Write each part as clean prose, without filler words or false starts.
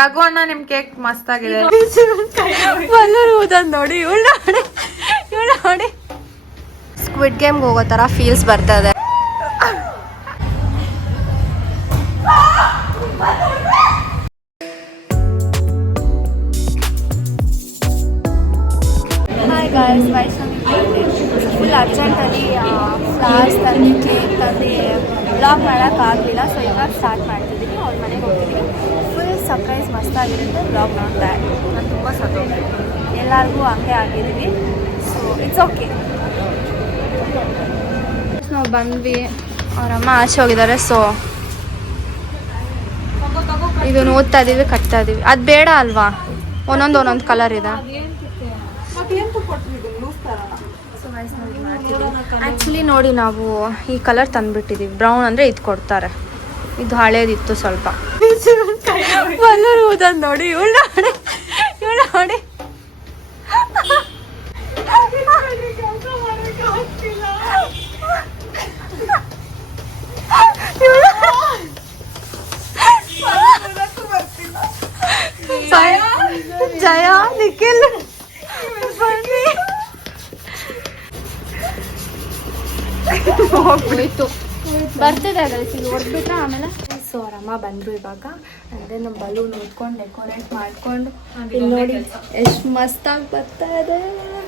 ರಘು ಅಣ್ಣ ನಿಮ್ ಕೇಕ್ ಮಸ್ತ್ ಆಗಿದೆ ನೋಡಿ ಇವಳು ನೋಡಿ ಸ್ಕ್ವಿಡ್ ಗೇಮ್ಗೆ ಹೋಗೋ ತರ ಫೀಲ್ಸ್ ಬರ್ತಾ ಇದೆ. ಹಾಯ್ ಗಾಯ್ಸ್, ವೈಷ್ಣವಿ ಫುಲ್ ಅರ್ಜೆಂಟಲ್ಲಿ ಫ್ಲವರ್ಸ್ ತಂದು ಕೇಕ್ ತಂದು ಬ್ಲಾಗ್ ಮಾಡೋಕ್ಕಾಗಲಿಲ್ಲ. ಸೊ ಇವಾಗ ಸ್ಟಾರ್ಟ್ ಮಾಡ್ತಿದ್ದೀನಿ. ಅವ್ರ ಮನೆಗೆ ಹೋಗ್ತಿದ್ದೀನಿ. Full surprise ಮಸ್ತಾಗಿರುತ್ತೆ. ಬ್ಲಾಗ್ ನೋಡ್ತಾ ನಾನು ತುಂಬ ಸತ್ತೋಗ್ತೀನಿ. ಎಲ್ಲರಿಗೂ ಹಂಗೆ ಆಗಿದ್ದೀವಿ. So it's okay. ನಾವು ಬಂದ್ವಿ. ಅವರಮ್ಮ ಆಚೆ ಹೋಗಿದ್ದಾರೆ. ಸೊ ಇದನ್ನು ಓದ್ತಾ ಇದ್ದೀವಿ, ಕಟ್ತಾ ಇದ್ದೀವಿ. ಅದು ಬೇಡ ಅಲ್ವಾ, ಒಂದೊಂದು ಕಲರ್ ಇದೆ. ಆ್ಯಕ್ಚುಲಿ ನೋಡಿ, ನಾವು ಈ ಕಲರ್ ತಂದುಬಿಟ್ಟಿದ್ದೀವಿ. ಬ್ರೌನ್ ಅಂದರೆ ಇದು ಕೊಡ್ತಾರೆ. ಇದು ಹಳೇದಿತ್ತು ಸ್ವಲ್ಪ. ನೋಡಿ ಇವಳು ನೋಡಿ ಜಯ ನಿಖಿಲ್ ಹೋಗ್ಬಿಡಿತ್ತು. ಬರ್ತಿದೆ ಈಗ ಹೊರಬಿಟ್ರೆ ಆಮೇಲೆ. ಸೊ ಅವರಮ್ಮ ಬಂದರು ಇವಾಗ. ಅಂದರೆ ನಮ್ಮ ಬಲೂನ್ ಓದ್ಕೊಂಡು ಡೆಕೋರೇಟ್ ಮಾಡ್ಕೊಂಡು ಇಲ್ಲಿ ನೋಡಿ ಎಷ್ಟು ಮಸ್ತಾಗಿ ಬರ್ತಾ ಇದೆ.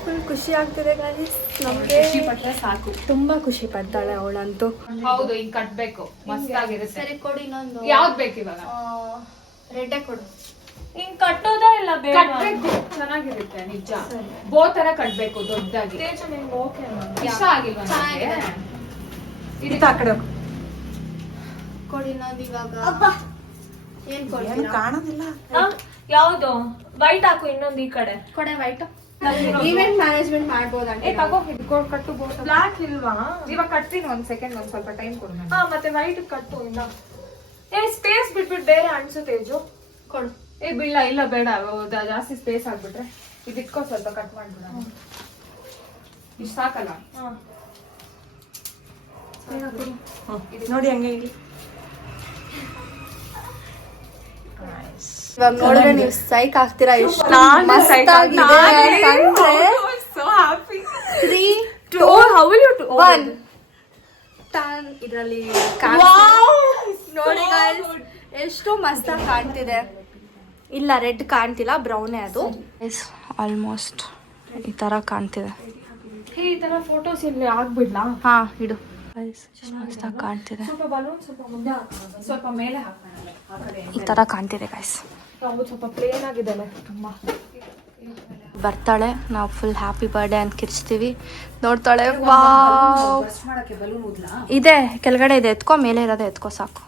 ಫುಲ್ ಖುಷಿ ಆಗ್ತಿದೆ ಗಾಯ್ಸ್. ನಮಗೆ ಸಾಕು, ತುಂಬಾ ಖುಷಿ ಪಡ್ತಾಳೆ ಅವಳಂತೂ. ಹೌದು, ಈಗ ಕಟ್ಬೇಕು, ಮಸ್ತಾಗಿರುತ್ತೆ. ಸರಿ ಕೊಡಿ, ಇನ್ನೊಂದು ಯಾವ್ದು ಬೇಕು ಇವಾಗ? ರೆಡ್ಡೆ ಕೊಡು. ಹಿಂಗ್ ಕಟ್ಟೋದೇ ಇಲ್ಲ, ಕಟ್ಬೇಕು, ಚೆನ್ನಾಗಿರುತ್ತೆ ನಿಜ. ಬೋ ತರ ಕಟ್ಬೇಕು ದೊಡ್ಡದಾಗಿ. ಇಷ್ಟ ಆಗಿಲ್ವಾ ನನಗೆ? ಇದು ಆ ಕಡೆ ಕೊಡಿ. ಇನ್ನೊಂದು ಇವಾಗ ಏನ್ ಕೊಡಿ? ಕಾಣೋದಿಲ್ಲ. ಯಾವ್ದು? ವೈಟ್ ಹಾಕು. ಇನ್ನೊಂದು ಈ ಕಡೆ ಕೊಡೆ ವೈಟ್. ಈವೆಂಟ್ ಮ್ಯಾನೇಜ್ಮೆಂಟ್ ಮಾಡ್ಬೋದಂటే ತಗೋ, ಹಿಡ್ಕೊಂಡು ಕಟ್ಟು. ಬ್ಲಾಕ್ ಇಲ್ವಾ? ಇವಾಗ ಕಟ್ತೀನಿ. ಒಂದ್ ಸೆಕೆಂಡ್, ಒಂದ್ ಸ್ವಲ್ಪ ಟೈಮ್ ಕೊಡು. ಮತ್ತೆ ವೈಟ್ ಕಟ್ಟು. ಇನ್ನ ಸ್ಪೇಸ್ ಬಿಟ್ಬಿಟ್ಟು ಬೇರೆ ಅನ್ಸುತ್ತೆ. ತೇಜು ಕೊಡು. ಇಲ್ಲ ಬೇಡ, ಜಾಸ್ತಿ ಸ್ಪೇಸ್ ಆಗ್ಬಿಟ್ರೆ ಇದು ಇಟ್ಕೋ. ಸ್ವಲ್ಪ ಕಟ್ ಮಾಡ್ಬಿಡ. ಇಷ್ಟು ಸಾಕಲ್ಲ? ನೋಡಿ ಹಂಗೆ ಇಲ್ಲಿ. ಇವಾಗ ನೋಡಿದ್ರೆ ನೀವು ಸೈಕ್ ಆಗ್ತೀರಾ. ಎಷ್ಟು ಇದರಲ್ಲಿ ನೋಡಿ ಎಷ್ಟು ಮಸ್ತಾಗಿ ಕಾಣ್ತಿದೆ. ಇಲ್ಲ, ರೆಡ್ ಕಾಣ್ತಿಲ್ಲ, ಬ್ರೌನೇ ಅದು. ಆಲ್ಮೋಸ್ಟ್ ಈ ತರ ಕಾಣ್ತಿದೆ. ಈ ತರ ಫೋಟೋಸ್ ಇಲ್ಲಿ ಆಗ್ಬಿಡ್ಲಾ? ಹಾ, ಇಡು. ಮಸ್ತಾಗಿ ಕಾಣ್ತಿದೆ. ಸ್ವಲ್ಪ ಮೇಲೆ ಹಾಕೋಣ. ಈ ತರ ಕಾಣ್ತಿದೆ ಗೈಸ್. ಸ್ವಲ್ಪ ಪ್ಲೇನ್ ಆಗಿದೆ ತುಂಬಾ. ಬರ್ತಾಳೆ, ನಾವು ಫುಲ್ ಹ್ಯಾಪಿ ಬರ್ಡೇ ಅಂತ ಕಿರ್ಚ್ತೀವಿ. ನೋಡ್ತಾಳೆ. ವಾವ್, ಇದೆ ಕೆಳಗಡೆ ಇದೆ. ಎತ್ಕೋ, ಮೇಲೆ ಇರೋದೇ ಎತ್ಕೋ ಸಾಕು.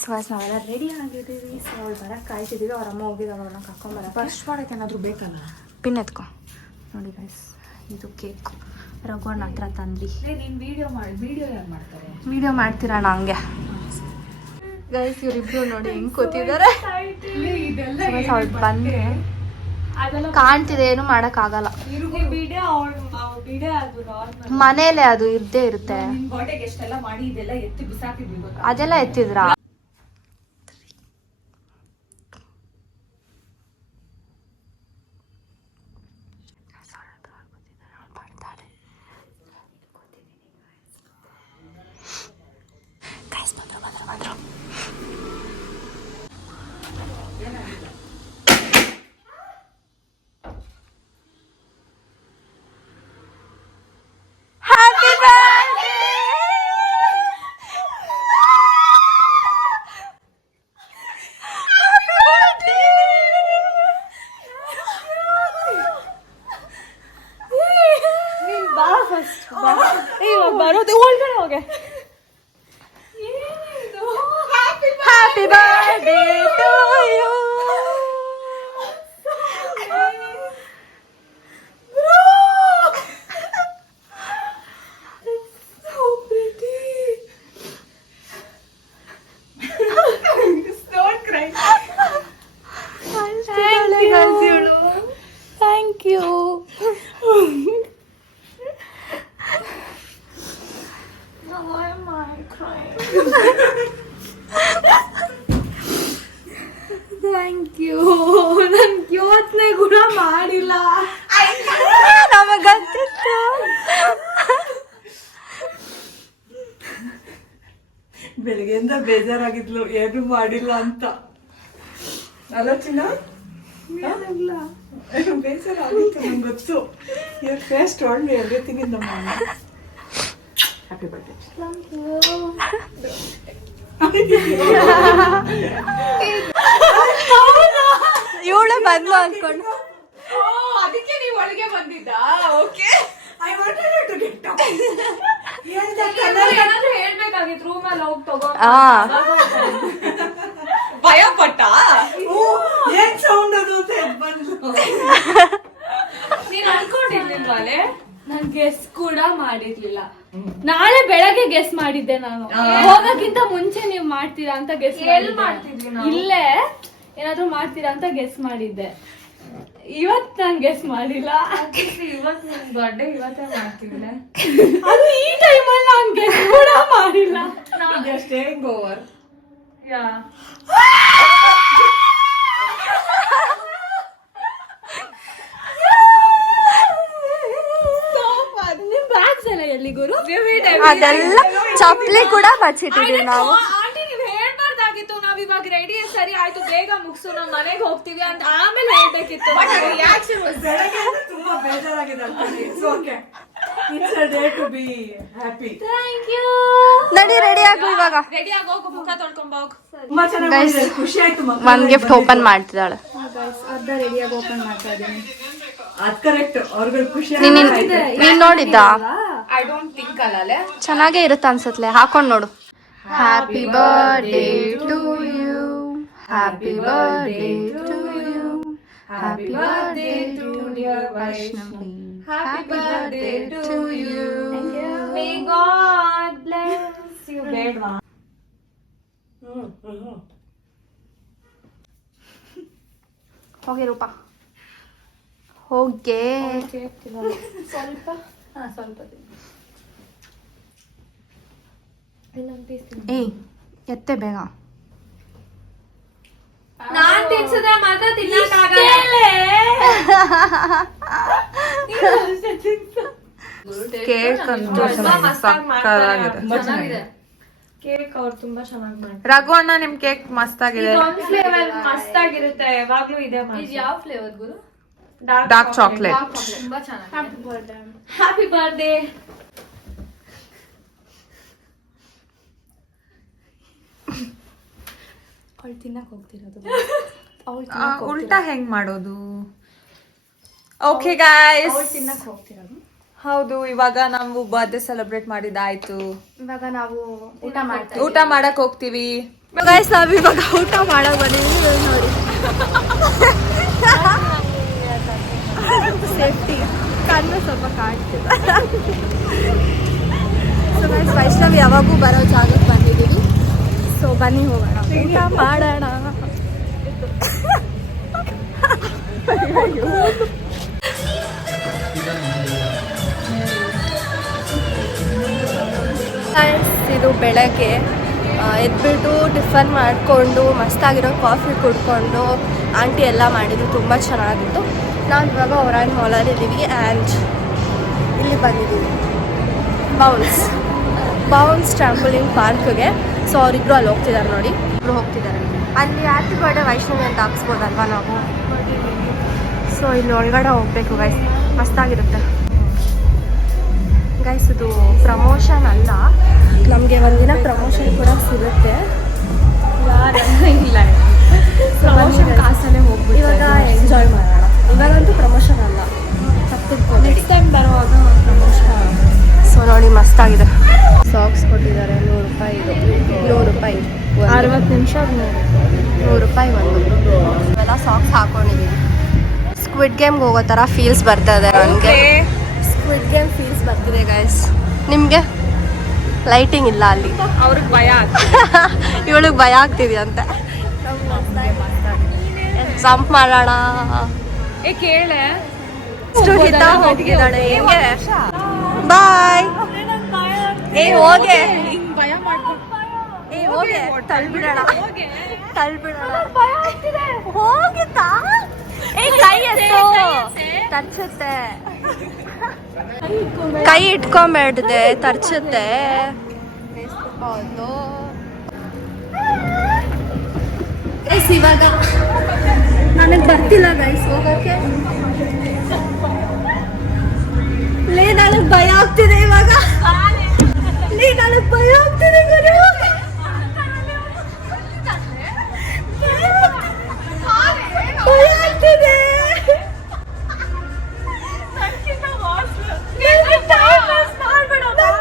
ಸೊ ನಾವೆಲ್ಲ ರೆಡಿ ಆಗಿದ್ದೀವಿ. ಸೊ ಅವ್ಳು ಬರಕ್ಕೆ ಕಾಯ್ತಿದ್ದೀವಿ. ಅವ್ರಮ್ಮ ಹೋಗಿದ್ದಾವೆ, ಅವ್ರನ್ನ ಕರ್ಕೊಂಬರಕ್ಕೆ. ಬ್ರಷ್ ಮಾಡೋಕ್ಕೆ ಏನಾದರೂ ಬೇಕಲ್ಲ? ಪಿನ್ ಎತ್ಕೊ. ನೋಡಿ ಗೈಸ್, ಇದು ಕೇಕ್ ರಘುವಣ್ಣ ಹತ್ರ ತಂದ್ವಿ. ನೀನು ವಿಡಿಯೋ ಯಾರು ಮಾಡ್ತಾರೆ? ವಿಡಿಯೋ ಮಾಡ್ತೀರಣ್ಣ ಹಂಗೆ. ಗೈಸ್ ಇವರಿಬ್ರು ನೋಡಿ ಹೆಂಗ್ ಕೂತಿದ್ದಾರೆ. ಅವ್ಳು ಬಂದ್ರೆ ಕಾಣ್ತಿದೆ, ಏನು ಮಾಡಕ್ಕಾಗಲ್ಲ. ಮನೇಲೆ ಅದು ಇದ್ದೇ ಇರುತ್ತೆ. ಅದೆಲ್ಲ ಎತ್ತಿದ್ರಾ? ಬರೋದು ಒಳಗಡೆ ಹೋಗೆ. Happy birthday to you. Thank you. Why am I crying? ಬೆಳಗ್ಗೆಯಿಂದ ಬೇಜಾರಾಗಿದ್ಲು ಏನು ಮಾಡಿಲ್ಲ ಅಂತ ಅಲ್ಲ ಚಿನ್ನ ಬೇಜಾರಾಗಿತ್ತು ನಂಗೆ ಗೊತ್ತು your face told me everything in the morning happy birthday ಇವಳೆ ಬಂದ್ಲು ಅನ್ಕೊಂಡು ಅದಕ್ಕೆ ನೀವು ಒಳಗೆ ಬಂದಿದ್ದ okay I wanted to get out ಏನಾದ್ರೂ ಹೇಳ್ಬೇಕಾಗಿತ್ತು ರೂಮ್ ಅಲ್ಲಿ ಹೋಗಿ ತಗೋ ಭಯ ಪಟ್ಟ ಏನ್ ಸೌಂಡ್ ಅದು ಅಂತ ಎದ್ದು ಬಂದ್ಲು ನೀನ್ ಅನ್ಕೊಂಡಿರ್ಲಿಲ್ವಾಲೆ ನಾನ್ ಗೆಸ್ ಕೂಡ ಮಾಡಿರ್ಲಿಲ್ಲ ನಾಳೆ ಬೆಳಗ್ಗೆ ಗೆಸ್ ಮಾಡಿದ್ದೆ ನಾನು ಹೋಗಕ್ಕಿಂತ ಮುಂಚೆ ನೀವ್ ಮಾಡ್ತೀರಾ ಅಂತ ಗೆಸ್ ಇಲ್ಲೇ ಏನಾದ್ರು ಮಾಡ್ತೀರಾ ಅಂತ ಗೆಸ್ ಮಾಡಿದ್ದೆ ಇವತ್ ನಾನ್ ಗೆಸ್ ಮಾಡಿಲ್ಲ ಇವತ್ ನಿನ್ ಬರ್ಡೇ ಇವತ್ತೇ ಮಾಡ್ತಿದ್ದೆ ಅದು ಈ ಟೈಮಲ್ಲಿ ನಾನ್ ಗೆಸ್ ಕೂಡ ಮಾಡಿಲ್ಲ ಜಸ್ಟ್ ಹೆಂಗ್ ಓವರ್ ಯಾ ನಿಮ್ ಬ್ಯಾಗ್ಸ್ ಎಲ್ಲ ಎಲ್ಲಿ ಗುರು ಅದೆಲ್ಲ ಚಪ್ಲಿ ಕೂಡ ಬಚ್ಚಿಟ್ಟಿದೀವಿ ನಾವು. ಆಂಟಿ ನೀವ್ ಹೇಳ್ಬಾರ್ದಾಗಿತ್ತು ನಾವ್ ಇವಾಗ ರೆಡಿ ಸರಿ ಆಯ್ತು ಬೇಗ ಮುಗ್ಸು ನಾವ್ ಮನೆಗೆ ಹೋಗ್ತೀವಿ ಅಂತ ಆಮೇಲೆ ಹೇಳ್ಬೇಕಿತ್ತು ಬೆಳಗ್ಗೆ ತುಂಬಾ ಬೇಜಾರಾಗಿದೆ it's okay it's a day to be happy thank you ನಡಿ ರೆಡಿ ಆಗು ಇವಾಗ. ರೆಡಿ ಆಗೋಗು ಮುಖ ತೊಳ್ಕೊಂಡ್ ಹೋಗ್ ತುಂಬಾ ಚೆನ್ನಾಗಿ ಖುಷಿ ಆಯ್ತು ಒಂದ್ ಗಿಫ್ಟ್ ಓಪನ್ ಮಾಡ್ತಿದ್ದಾಳೆ. ಅರ್ಧ ರೆಡಿಯಾಗಿ ಓಪನ್ ಮಾಡ್ತಾ ಇದೀನಿ ಅದ್ ಕರೆಕ್ಟ್ ಅವ್ರಿಗೆ ಖುಷಿ ನೀನ್ ನೋಡಿದ್ದ ಐ ಡೋಂಟ್ ಥಿಂಕ್ ಅಲ್ಲೇ ಚೆನ್ನಾಗೇ ಇರುತ್ತೆ ಅನ್ಸತ್ಲೆ ಹಾಕೊಂಡ್ ನೋಡು. Happy birthday to you, happy birthday to you, happy birthday to dear Vaishnavi, happy birthday to you. May God bless you. ಬೇಡ್ವಾ ಹೋಗಿ ರೂಪ ಹೋಗೆ. ಸ್ವಲ್ಪ ಸ್ವಲ್ಪ ಏಯ್ ಎತ್ತೆ ಬೇಗ. ನಾನ್ ತಿನ್ಸಿದ್ರೆ ಮಾತ್ರ ತಿನ್ನಕ್ಕಾಗಲ್ಲ. ಕೇಕ್ ಅಂತೂ ಸಕ್ಕತ್ತಾಗಿದೆ. ಕೇಕ್ ಅವ್ರು ತುಂಬಾ ಚೆನ್ನಾಗಿ ಮಾಡ್ತಾರೆ. ರಘು ಅಣ್ಣ ನಿಮ್ ಕೇಕ್ ಮಸ್ತ್ ಆಗಿದೆ. ಫ್ಲೇವರ್ ಮಸ್ತ್ ಆಗಿರುತ್ತೆ ಯಾವಾಗ್ಲೂ ಇದೆ. ಯಾವ ಫ್ಲೇವರ್ ಗುರು? Dark chocolate. ತುಂಬಾ ಚೆನ್ನಾಗಿದೆ. Happy birthday. ಅವಳು ತಿನ್ನಕ್ ಹೋಗ್ತಿರೋದು. ಉಲ್ಟಾ ಹೆಂಗ್ ಮಾಡೋದು? ಓಕೆ ಗೈಸ್, ತಿನ್ನಕ್ ಹೋಗ್ತಿರೋದು. ಹೌದು ಇವಾಗ ನಾವು ಬರ್ತ್ಡೇ ಸೆಲೆಬ್ರೇಟ್ ಮಾಡಿದಾಯ್ತು. ಇವಾಗ ನಾವು ಊಟ ಮಾಡ್ತೀವಿ. ಊಟ ಮಾಡಕ್ ಹೋಗ್ತೀವಿ. ಗೈಸ್ ನಾವ್ ಇವಾಗ ಊಟ ಮಾಡಕ್ ಬಂದಿದ್ದೀವಿ ನೋಡಿ. ಸೇಫ್ಟಿ ಕಣ್ಣು ಸ್ವಲ್ಪ ಕಾಡ್ತಿದೆ. ಸೊ ಗೈಸ್ ವೈಷ್ಣವಿ ಯಾವಾಗೂ ಬರೋ ಜಾಗಕ್ಕೆ ಬಂದಿದ್ದೀವಿ. ಸೊ ಬನ್ನಿ ಹೋಗೋಣ ಊಟ ಮಾಡೋಣ. ಇದು ಬೆಳಗ್ಗೆ ಎದ್ಬಿಟ್ಟು ಟಿಫನ್ ಮಾಡಿಕೊಂಡು ಮಸ್ತಾಗಿರೋ ಕಾಫಿ ಕುಡ್ಕೊಂಡು ಆಂಟಿ ಎಲ್ಲ ಮಾಡಿದ್ರು, ತುಂಬ ಚೆನ್ನಾಗಿತ್ತು. ನಾವು ಇವಾಗ ಒರಾಯನ್ ಮಾಲಲ್ಲಿ ಇದ್ದೀವಿ ಆ್ಯಂಡ್ ಇಲ್ಲಿ ಬಂದಿದ್ದೀವಿ ಬೌನ್ಸ್ ಟ್ರಾಂಪೋಲಿನ್ ಪಾರ್ಕ್ಗೆ. ಸೊ ಅವರಿಬ್ರು ಅಲ್ಲಿ ಹೋಗ್ತಿದ್ದಾರೆ ನೋಡಿ, ಇಬ್ರು ಹೋಗ್ತಿದ್ದಾರೆ. ಅಲ್ಲಿ ಹ್ಯಾಪಿ ಬರ್ಡೇ ವೈಷ್ಣವಿ ಅಂತ ಹಾಕ್ಸ್ಬೋದಲ್ವಾ ನಾವು. ಸೊ ಇಲ್ಲಿ ಒಳಗಡೆ ಹೋಗ್ಬೇಕು ಗೈಸ್, ಮಸ್ತಾಗಿರುತ್ತೆ ಗೈಸ್. ಇದು ಪ್ರಮೋಷನ್ ಅಲ್ಲ, ನಮಗೆ ಒಂದಿನ ಪ್ರಮೋಷನ್ ಕೂಡ ಸಿಗುತ್ತೆ. ಇಲ್ಲ ಪ್ರಮೋಷನ್ ಕಾಸಲ್ಲೇ ಹೋಗ್ಬಿಟ್ಟು ಇವಾಗ ಎಂಜಾಯ್ ಮಾಡೋಣ. ಇವಾಗಂತೂ ಪ್ರಮೋಷನ್ ಅಲ್ಲ, ನೆಕ್ಸ್ಟ್ ಟೈಮ್ ಬರುವಾಗ ಪ್ರಮೋಷನ್. ಸೊ ನೋಡಿ ಮಸ್ತಾಗಿದೆ. ಸಾಕ್ಸ್ ಕೊಟ್ಟಿದ್ದಾರೆ 100 ರೂಪಾಯಿ. ಇದು 100 ರೂಪಾಯಿ 60 ನಿಮಿಷ 100 ರೂಪಾಯಿ ಒಂದು. ಇವೆಲ್ಲ ಸಾಕ್ಸ್ ಹಾಕೊಂಡಿದ್ದೀವಿ. ಸ್ಕ್ವಿಡ್ ಗೇಮ್ಗೆ ಹೋಗೋ ಥರ ಫೀಲ್ಸ್ ಬರ್ತದೆ ನನಗೆ. ಸ್ಕ್ವಿಡ್ ಗೇಮ್ ಫೀಲ್ಸ್ ಬರ್ತಿದೆ ಗೈಸ್. ನಿಮಗೆ ಲೈಟಿಂಗ್ ಇಲ್ಲ ಅಲ್ಲಿ. ಅವ್ರಿಗೆ ಭಯ ಇವಳಿಗೆ ಭಯ ಆಗ್ತಿದೆಯಂತೆ. ಜಂಪ್ ಮಾಡೋಣ. ಕೇಳೆ ಇಷ್ಟು ಹಿತ ಹೋಗಿದ್ದಾಳೆ ಹೆಂಗೆ. ಬಾಯ್. ಏ ಹೋಗೆ ಭಯ ಮಾಡ್ಕೊಂಡು ಏ ಹೋಗೆ ತಳ್ಬಿಡೋಣ ಹೋಗಿತ್ತಾ. ಏ ಕೈ ಎತ್ತು ತರ್ಚುತ್ತೆ. ಕೈ ಇಟ್ಕೊಂಬೇಡ್ದೆ ತರ್ಚುತ್ತೆ. ಗೈಸ್ ಇವಾಗ ನನಗೆ ಬರ್ತಿಲ್ಲ ಗೈಸ್ ಹೋಗೋಕ್ಕೆ. ಲೇ ನನಗೆ ಭಯ ಆಗ್ತಿದೆ ಇವಾಗ. ಲೇ ನನಗೆ ಭಯ ಆಗ್ತಿದೆ ಗುರು. ಭಯ ಆಗ್ತಿದೆ.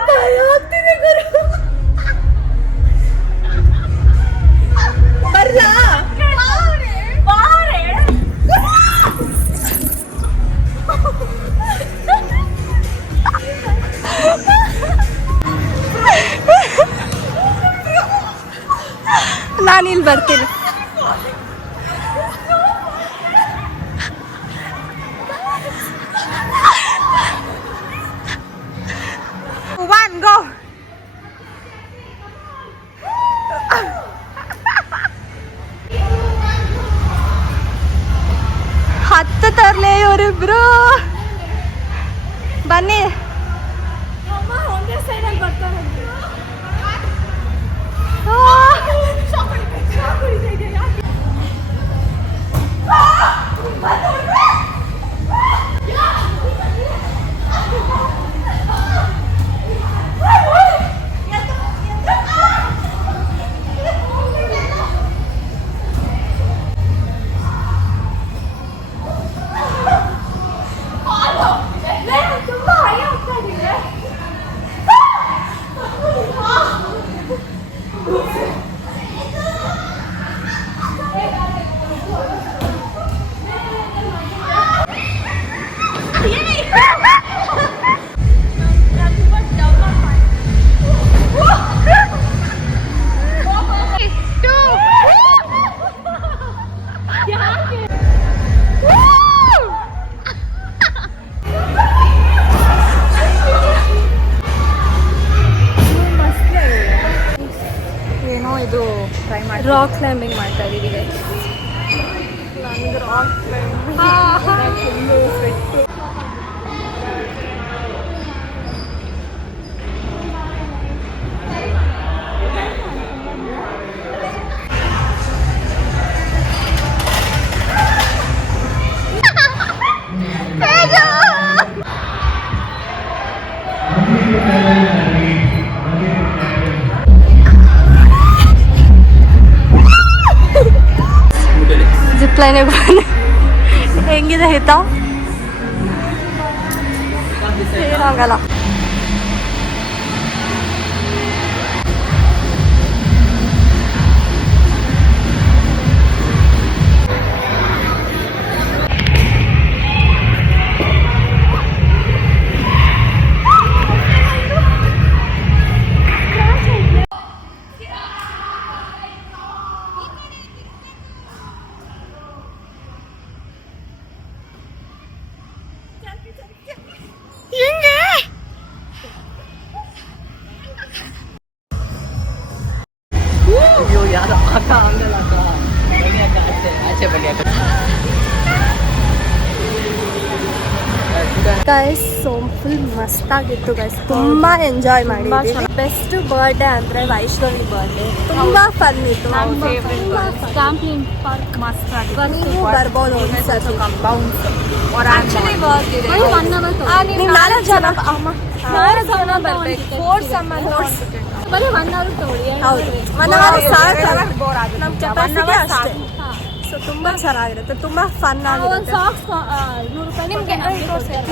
ಭಯ ಆಗ್ತಿದೆ ಗುರು. ಬರ್ಲಾ ನಾನಿಲ್ಲಿ ಬರ್ತೀನಿ. One, go. ಹತ್ತು ತರ್ಲೆ ಇವರಿಬ್ರು. ಬನ್ನಿ. ಏನೋ ಇದು ಟ್ರೈ ಮಾಡಿ. ರಾಕ್ ಕ್ಲೈಂಬಿಂಗ್ ಮಾಡ್ತಾ ಇದೀವಿ. ನನಗೆ ರಾಕ್ ಕ್ಲೈಂಬಿಂಗ್ ಜಿಪ್ಲೈನಿಗೆ ಬಂದು ಹೆಂಗಿದೆ ಹಿತ ಏನಾಗಲ್ಲ. ಅಯ್ಯೋ ಯಾರು ಅಕ್ಕ ಹಂಗಲ್ಲ ಅಕ್ಕ, ಬನ್ನಿ ಅಕ್ಕ, ಆಚೆ ಬನ್ನಿ ಅಕ್ಕ. ಗೈಸ್ ಸೊ ಫುಲ್ ಮಸ್ತಾಗಿತ್ತು ಗೈಸ್. ತುಂಬಾ ಎಂಜಾಯ್ ಮಾಡಿದ್ವಿ. ಬೆಸ್ಟ್ ಬರ್ಡೇ ಅಂದ್ರೆ ವೈಷ್ಣವಿ ಬರ್ಡೇ. ತುಂಬಾ ಫನ್ ಇತ್ತು. ಟ್ರಾಂಪ್ಲಿನ್ ಪಾರ್ಕ್ ಮಸ್ತ್ ಆಗಿದೆ. ನೀವು ಬರ್ಬೋದು ಒಂದ್ಸತಿ. ಆಕ್ಚುಲಿ ವರ್ಕ್ ಇದೆ. 1 ಅವರ್ ನೀವು 4 ಜನ ಅಮ್ಮ 4 ಜನ ಬರ್ಬೇಕು. 4 ಸಂಬಂಧ ಬರೀ 1 ಅವರ್ ತಗೊಳ್ಳಿ. ಹೌದು 1 ಅವರ್ ಸಾಕು. ನಮ್ಮ ಕೆಪಾಸಿಟಿ ಅಷ್ಟೇ. ಸೊ ತುಂಬಾ ಚೆನ್ನಾಗಿರುತ್ತೆ. ತುಂಬಾ ಫನ್ ಒಂದು ಆಗಿರುತ್ತೆ. ಸಾಕ್ಸ್ 100 ರೂಪಾಯಿ ನಿಮ್ಗೆ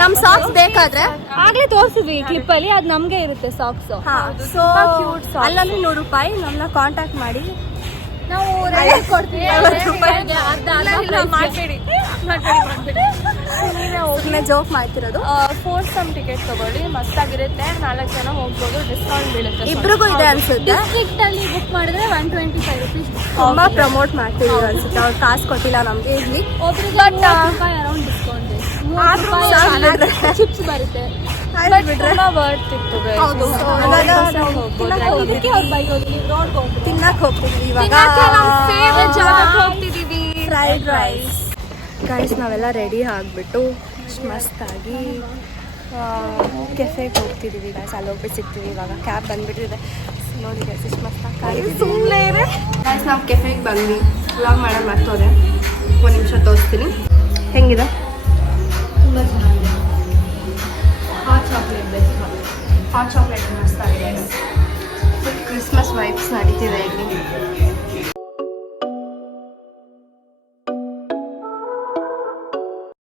ನಮ್ ಸಾಕ್ಸ್ ಬೇಕಾದ್ರೆ ಆಗ್ಲೇ ತೋರಿಸಿದ್ವಿ ಕ್ಲಿಪ್ ಅಲ್ಲಿ. ಅದು ನಮ್ಗೆ ಇರುತ್ತೆ ಸಾಕ್ಸ್. ಸೊ ಅಲ್ಲಲ್ಲಿ 100 ರೂಪಾಯಿ ನಮ್ಮನ್ನ ಕಾಂಟ್ಯಾಕ್ಟ್ ಮಾಡಿ ನಾವು ರೈಡ್ ಕೊಡ್ತೀವಿ. 50 ರೂಪಾಯಿ ಮಾಡಬೇಡಿ. ಸುಮ್ಮನೆ ಜೋಕ್ ಮಾಡ್ತಿರೋದು. 4 ಸಮ್ ಟಿಕೆಟ್ ತಗೊಳ್ಳಿ, ಮಸ್ತಾಗಿರುತ್ತೆ. 4 ಜನ ಹೋಗ್ಬೋದು, ಡಿಸ್ಕೌಂಟ್ ಬೀಳುತ್ತೆ. ಇಬ್ರಿಗೂ ಇದೆ ಅನ್ಸುತ್ತೆ. ಡಿಸ್ಟ್ರಿಕ್ಟ್ ಅಲ್ಲಿ ಬುಕ್ ಮಾಡಿದ್ರೆ 125 ರುಪೀಸ್. ತುಂಬಾ ಪ್ರಮೋಟ್ ಮಾಡ್ತಿದ್ದೀವಿ ಅನ್ಸುತ್ತೆ. ಅವ್ರು ಕಾಸು ಕೊಟ್ಟಿಲ್ಲ ನಮ್ಗೆ ಇಲ್ಲಿ. ಒಬ್ರಿಗೆ 30 ರೂಪಾಯಿ ಅರೌಂಡ್ ಡಿಸ್ಕೌಂಟ್ ಇದೆ. 30 ರೂಪಾಯಿ ಚಿಪ್ಸ್ ಬರುತ್ತೆ. ತುಂಬಾ ವರ್ತ್ ಇತ್ತು. ಹೌದು. ಇದಕ್ಕೆ ಅವ್ರು ಬೈಯೋದು, ನೀವು ರೋಡ್ ಹೋಗ್ತೀವಿ. ತಿನ್ನಕ್ ಹೋಗ್ತಿದ್ವಿ ಇವಾಗ. ಹೋಗ್ತಿದೀವಿ. Fried rice. ಗೈಸ್ ನಾವೆಲ್ಲ ರೆಡಿ ಆಗಿಬಿಟ್ಟು ಮಸ್ತಾಗಿ ಕೆಫೆಗೆ ಹೋಗ್ತಿದ್ದೀವಿ ಗೈಸ್. ಅಲ್ಲಿ ಹೋಗ್ಬಿಟ್ಟು ಸಿಗ್ತೀವಿ ಇವಾಗ. ಕ್ಯಾಬ್ ಬಂದ್ಬಿಟ್ಟಿದೆ ನೋಡಿ ಗೈಸ್. ಇಷ್ಟು ಮಸ್ತಾಗಿ ಸುಮ್ಮನೆ ಇದೆ ಗೈಸ್. ನಾವು ಕೆಫೆಗೆ ಬಂದ್ವಿ. ವ್ಲಾಗ್ ಮಾಡೋದು ಮರ್ತೋದೆ. ಒಂದು ನಿಮಿಷ ತೋರಿಸ್ತೀನಿ. ಹೆಂಗಿದೆ? ತುಂಬ ಚೆನ್ನಾಗಿದೆ. Hot chocolate best hot chocolate ಮಸ್ತಾಗಿದೆ. ಕ್ರಿಸ್ಮಸ್ ವೈಬ್ಸ್ ನಡೀತಿದೆ ಇಲ್ಲಿ.